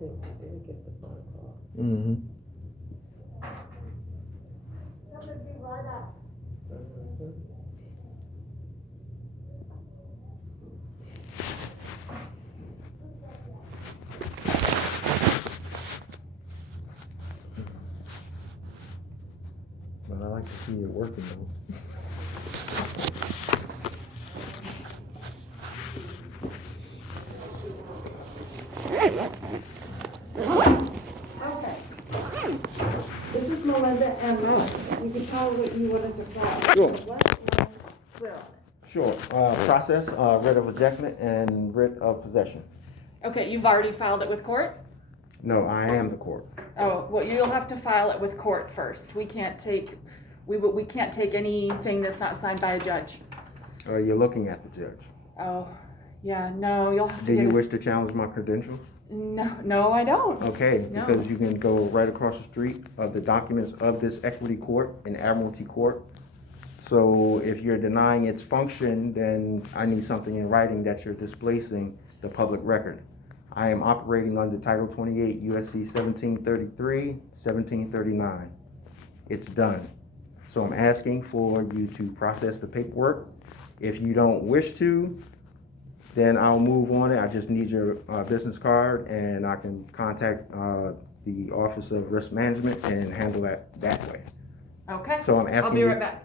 think we did get the phone call. Mm-hmm. But I like to see it working though. Okay. This is Melinda, and you can tell what you wanted to file. Sure. Where on it? Sure. Process, writ of ejectment and writ of possession. Okay, you've already filed it with court? No, I am the court. Oh, well, you'll have to file it with court first. We can't take anything that's not signed by a judge. You're looking at the judge. Oh, yeah, no, you'll have to Do get you it. wish to challenge my credentials? No, I don't. Okay, No. because you can go right across the street of the documents of this equity court and admiralty court. So if you're denying its function, then I need something in writing that you're displacing the public record. I am operating under Title 28 USC 1733, 1739. It's done. So I'm asking for you to process the paperwork. If you don't wish to, then I'll move on it. I just need your business card, and I can contact the Office of Risk Management and handle that way. Okay. So I'm asking I'll be you- right back.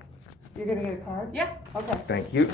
You're gonna get a card? Yeah. Okay. Thank you.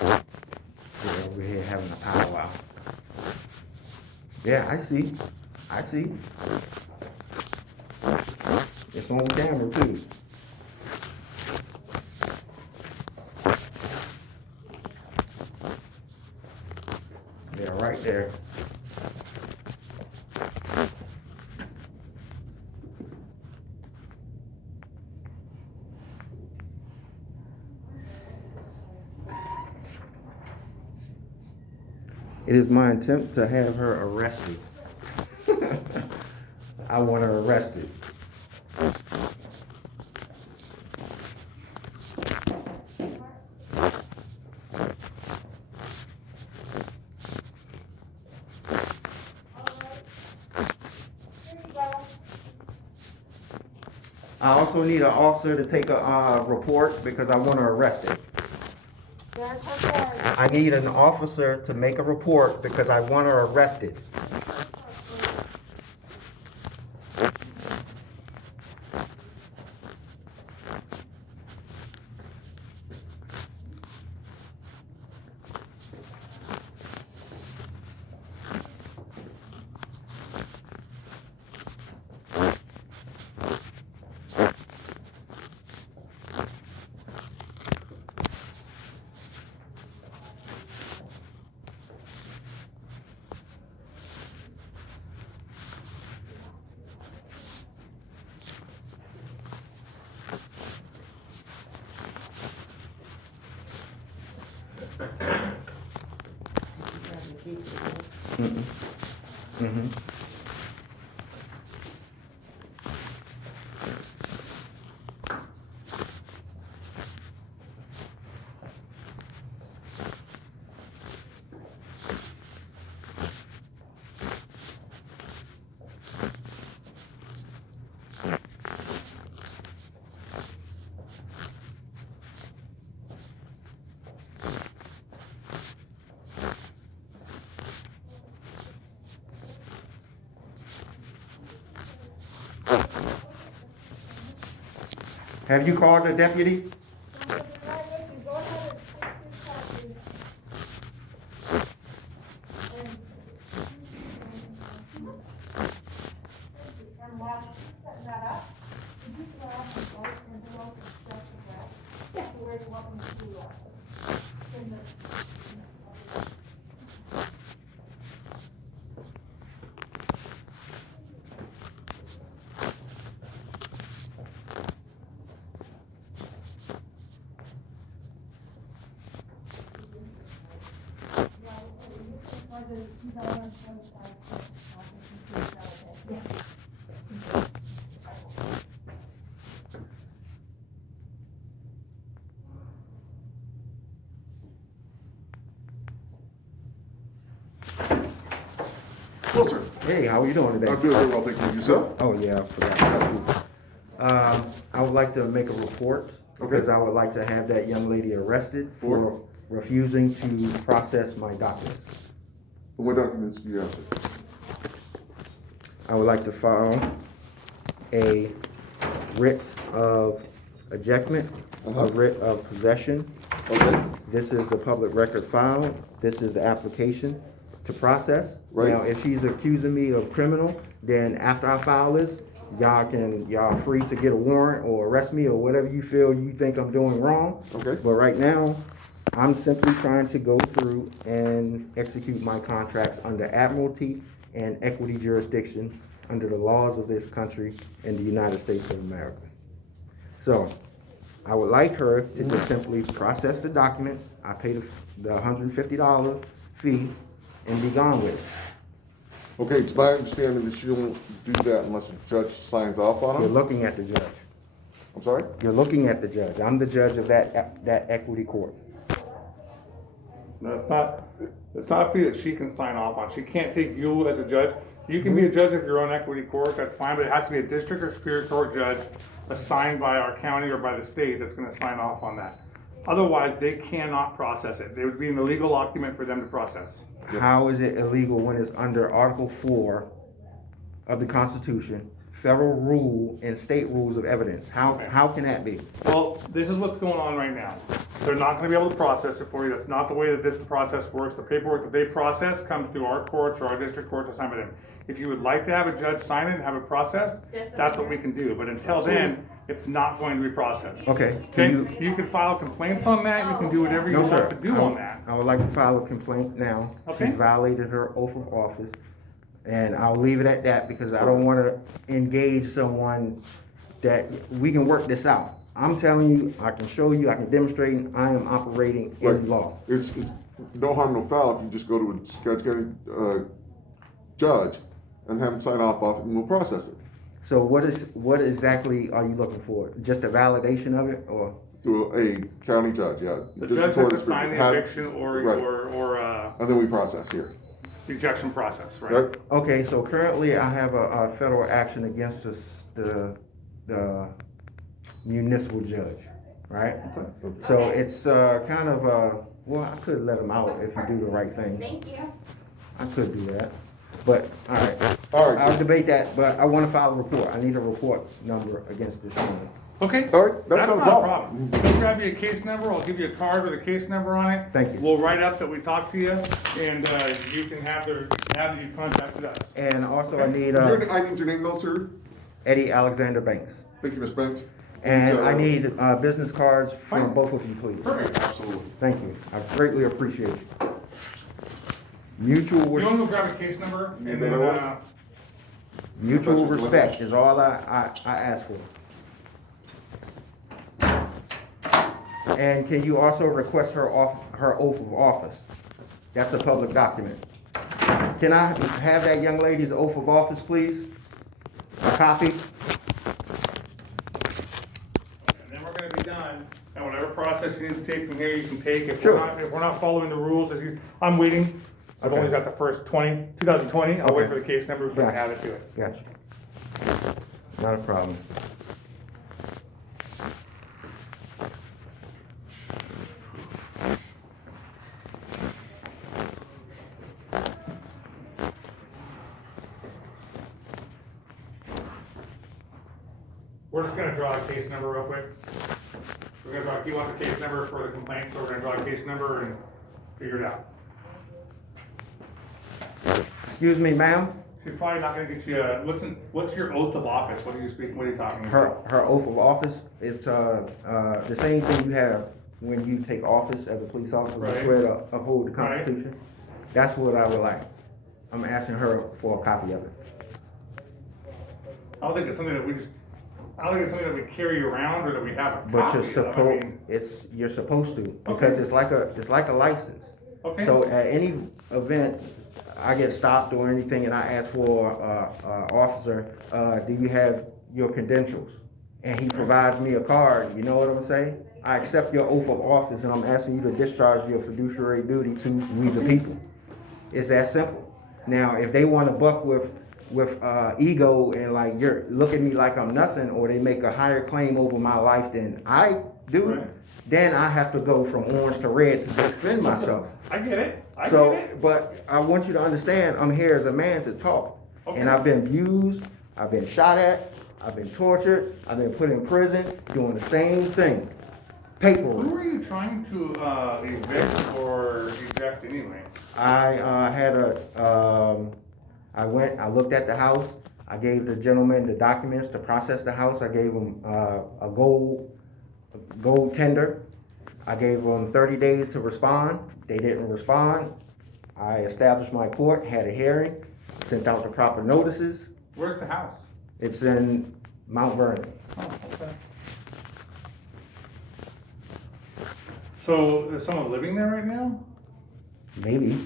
We're over here having a powwow. Yeah, I see. I see. It's on camera too. Yeah, right there. It is my intent to have her arrested. I want her arrested. I also need an officer to take a report because I want her arrested. I need an officer to make a report because I want her arrested. Mm-hmm. Have you called the deputy? And while she's setting that up, could you go out and vote and go out and check the grass? Yeah. Where you want them to, in the. Hello, sir. Hey, how are you doing today? I'm doing very well, thank you. Yourself? Oh, yeah, I forgot. I would like to make a report because Okay. I would like to have that young lady arrested for refusing to process my documents. What documents do you have? I would like to file a writ of ejectment, Uh-huh. a writ of possession. Okay. This is the public record file. This is the application to process. Right. Now, if she's accusing me of criminal, then after I file this, y'all free to get a warrant or arrest me or whatever you feel you think I'm doing wrong. Okay. But right now, I'm simply trying to go through and execute my contracts under admiralty and equity jurisdiction under the laws of this country and the United States of America. So, I would like her to just simply process the documents. I pay the $150 fee and be gone with it. Okay, it's my understanding that she won't do that unless the judge signs off on You're it. looking at the judge. I'm sorry? You're looking at the judge. I'm the judge of that equity court. No, it's not a fee that she can sign off on. She can't take you as a judge. You can be a judge of your own equity court, that's fine, but it has to be a district or superior court judge assigned by our county or by the state that's gonna sign off on that. Otherwise, they cannot process it. It would be an illegal document for them to process. How is it illegal when it's under Article 4 of the Constitution, federal rule and state rules of evidence? How can that be? Well, this is what's going on right now. They're not gonna be able to process it for you. That's not the way that this process works. The paperwork that they process comes through our courts or our district courts assigned by them. If you would like to have a judge sign it and have it processed, that's what we can do. But until then, it's not going to be processed. Okay, Okay, can you can file complaints on that. You can do whatever you No, want sir. to do on that. I would like to file a complaint now. Okay. She's violated her oath of office. And I'll leave it at that because I don't want to engage someone that we can work this out. I'm telling you, I can show you, I can demonstrate, I am operating Right. in law. It's no harm, no foul if you just go to a Scotch County judge and have him sign off it and we'll process it So what exactly are you looking for? Just a validation of it or? through a county judge, yeah. The District judge court has to is- sign the has- eviction or Right. And then we process here, ejection process, right? right? Okay, so currently I have a federal action against the municipal judge, right? So it's kind of, well, I could let him out if you do the right thing. Thank you. I could do that, but, all right. All right, I'll so- debate that, but I want to file a report. I need a report number against this woman. Okay. All right, that's not a problem. We'll grab you a case number. I'll give you a card with a case number on it. Thank you. We'll write up that we talked to you, and you can have that you contacted us. And also I need I need your name though, sir. Eddie Alexander Banks. Thank you, Ms. Banks. And I need business cards from Fine. both of you, please. Perfect. Absolutely. Thank you. I greatly appreciate it. Mutual, You want to go grab a case number, and then mutual respect is all I ask for. And can you also request her oath of office? That's a public document. Can I have that young lady's oath of office, please? A copy? and then we're going to be done. And whatever process you need to take from here, you can take. If Sure. we're not following the rules, I'm waiting. I've only Okay. got the first 2020. I'll wait Okay. for the case number so I Gotcha. have it to it. Gotcha. Not a problem. We're just gonna draw a case number real quick. He wants a case number for the complaint, so we're gonna draw a case number and figure it out. Excuse me, ma'am? She's probably not gonna get you listen, what's your oath of office? What are you speaking, what are you talking Her, about? her oath of office, it's, the same thing you have when you take office as a police officer, Right. you swear to uphold the Right. Constitution. That's what I would like. I'm asking her for a copy of it. I don't think it's something that we carry around or that we have a But copy you're of. supposed, you're supposed to, because Okay. it's like a license. Okay. So at any event, I get stopped or anything and I ask for, officer, do you have your credentials? And he provides me a card, you know what I'm saying? I accept your oath of office and I'm asking you to discharge your fiduciary duty to we the people. It's that simple. Now, if they wanna buck with ego and like you're look at me like I'm nothing, or they make a higher claim over my life than I do, Right. then I have to go from orange to red to defend myself. I get it, I So, get it. but I want you to understand, I'm here as a man to talk. Okay. And I've been abused, I've been shot at, I've been tortured, I've been put in prison, doing the same thing. Who Paperwork. are you trying to evict or eject anyway? I had I looked at the house, I gave the gentleman the documents to process the house, I gave him, a gold tender. I gave them 30 days to respond, they didn't respond. I established my court, had a hearing, sent out the proper notices. Where's the house? It's in Mount Vernon. Oh, okay. So, is someone living there right now? Maybe.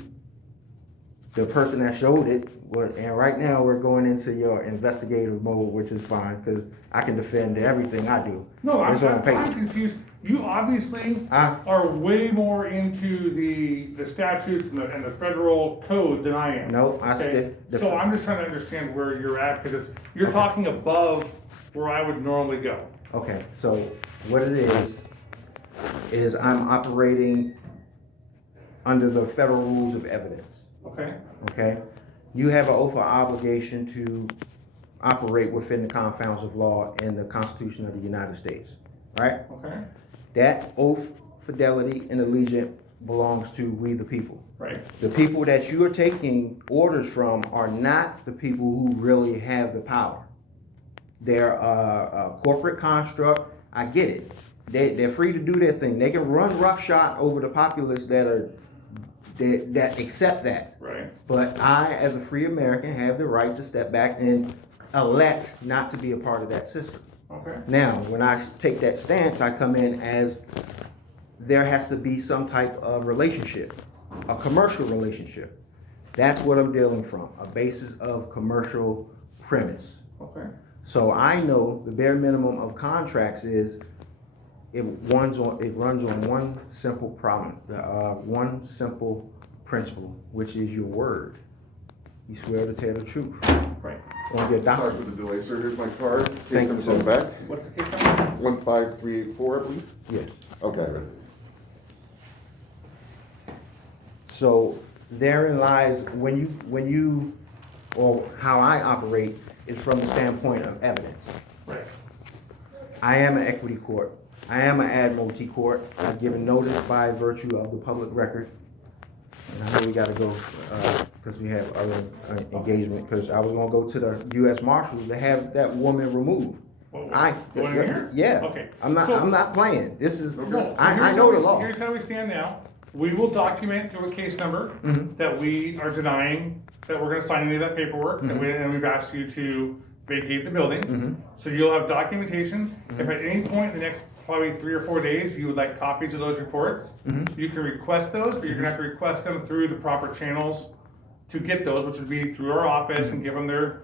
The person that showed it was, and right now we're going into your investigative mode, which is fine, because I can defend everything I do. No, It's on I'm paper. confused. You obviously Huh? are way more into the statutes and the federal code than I am. No, I Okay, stick. so I'm just trying to understand where you're at, because you're talking above where I would normally go. Okay, so what it is I'm operating under the federal rules of evidence. Okay, Okay? You have an oath of obligation to operate within the confines of law and the Constitution of the United States, right? okay, That oath, fidelity, and allegiance belongs to we the people. right, The people that you are taking orders from are not the people who really have the power. They're a corporate construct. I get it. They're free to do their thing. They can run roughshod over the populace that accept that. right, But I, as a free American, have the right to step back and elect not to be a part of that system. okay, Now, when I take that stance, I come in as there has to be some type of relationship, a commercial relationship. That's what I'm dealing from, a basis of commercial premise. okay, So I know the bare minimum of contracts is it runs on one simple problem, one simple principle, which is your word. You swear to tell the truth right. on your Sorry document. for the delay, sir. Here's my card. Case Thank you, number's on the sir. back. What's the case number? 15384, I believe. Yes. Okay, ready. So therein lies or how I operate is from the standpoint of evidence. Right, I am an equity court. I am an admiralty court. I've given notice by virtue of the public record. And I know we gotta go, because we have other engagement, because I was gonna go to the US Marshals to have that woman removed. Going in here? Yeah. Okay. I'm So- not playing. This is, No, so I here's know how the we- law. Here's how we stand now. We will document through a case number Mhm. that we are denying that we're gonna sign any of that paperwork, Mm-hmm. and we've asked you to vacate the building. Mhm. So you'll have documentation. Mm-hmm. If at any point in the next probably 3 or 4 days, you would like copies of those reports, Mhm. you can request those, but you're gonna have to request them through the proper channels to get those, which would be through our office and give them their,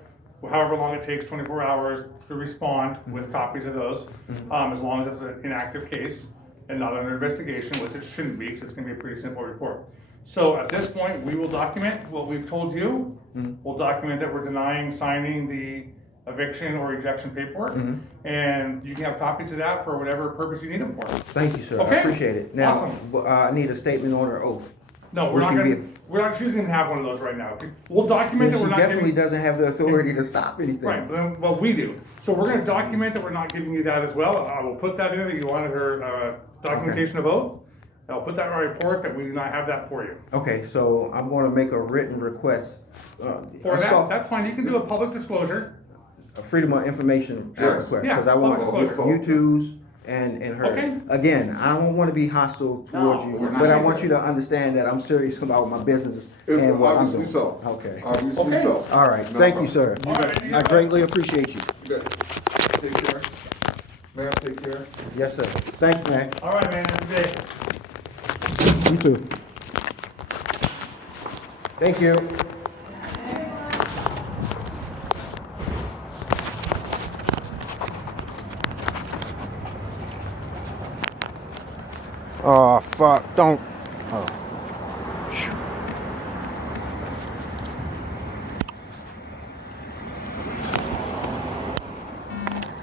however long it takes, 24 hours to respond with copies of those, as long as it's an inactive case and not under investigation, which it shouldn't be, because it's gonna be a pretty simple report. So at this point, we will document what we've told you. We'll document that we're denying signing the eviction or ejection paperwork, and you can have copies of that for whatever purpose you need them for. Thank you, sir. I Okay. appreciate it. Now, Awesome. I need a statement on her oath. No, Will she be- we're not choosing to have one of those right now. We'll document that She we're not definitely giving. doesn't have the authority to stop anything. Right, well, we do. So we're gonna document that we're not giving you that as well. I will put that in, that you wanted her, documentation of oath. I'll put that in our report that we do not have that for you. Okay, so I'm gonna make a written request. For a that, soft- that's fine. You can do a public disclosure. a Freedom of Information Yes. request, Yeah, because I want public disclosure. you two's and her. Okay. Again, I don't wanna be hostile towards you, we're not but I saying want that. you to understand that I'm serious about my business and what I'm Obviously doing. so. Okay. Obviously Okay. so. All right, No thank you, problem. sir. All right, you I got it. greatly appreciate you. You bet. Take care. Ma'am, take care. Yes, sir. Thanks, man. All right, man, have a good day. You too. Thank you. Oh, fuck, don't. Oh.